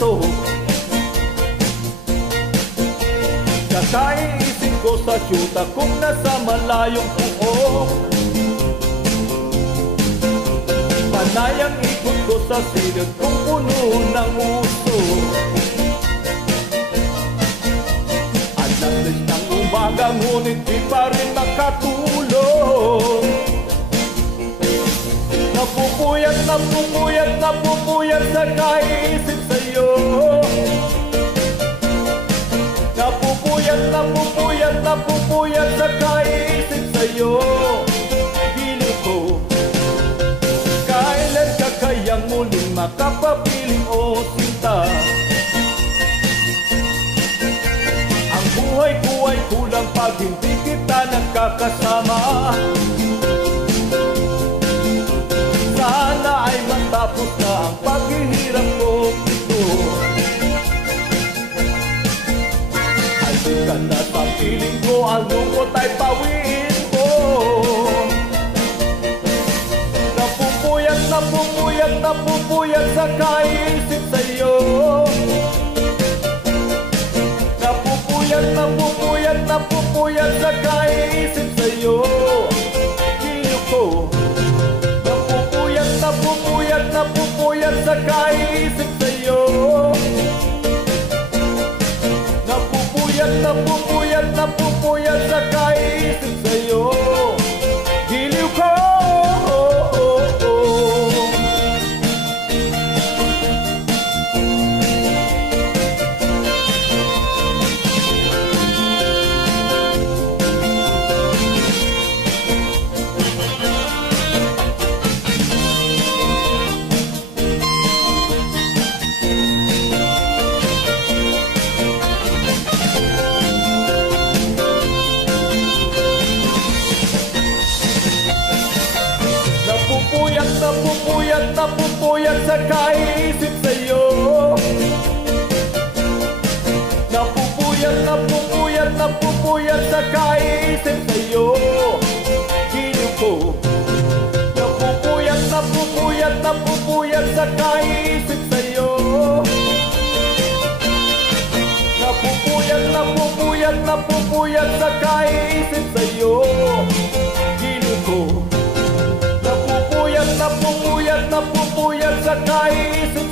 gusto. Kakaiisip ko sa syuta kung nasa malayong puok. Panay ang ikot ko sa silid kung puno ng uso. Alas 6 ng umaga ngunit di pa rin makatulog. Napupuyat, napupuyat, napupuyat sa kaisip sa'yo. Napupuyat, napupuyat, napupuyat sa kaisip sa'yo. Giliw ko, kailan ka kayang muling makapapiling o sinta? Ang buhay ko ay kulang pag hindi kita nagkakasama. Sana ay matapos na ang paghihirap ko ito. Halika na sa piling ko, ang lungkot ay pawiin ko. Napupuyat, napupuyat, napupuyat sa kaisip sa'yo. Napupuyat, napupuyat, napupuyat sa kaisip sa'yo. Giliw ko, napupuyat, napupuyat sa kaisip sa'yo. Napupuyat, napupuyat, napupuyat sa kaisip sa'yo. Giliw ko, napupuyat, napupuyat sa kaisip sa'yo. Napupuyat, napupuyat, napupuyat sa kaisip sa'yo. Giliw ko, napupuyat, napupuyat, napupuyat sa kaisip sa'yo. Napupuyat, napupuyat, napupuyat sa kaisip sa'yo. Giliw ko, napupuyat, napupuyat sa kaisip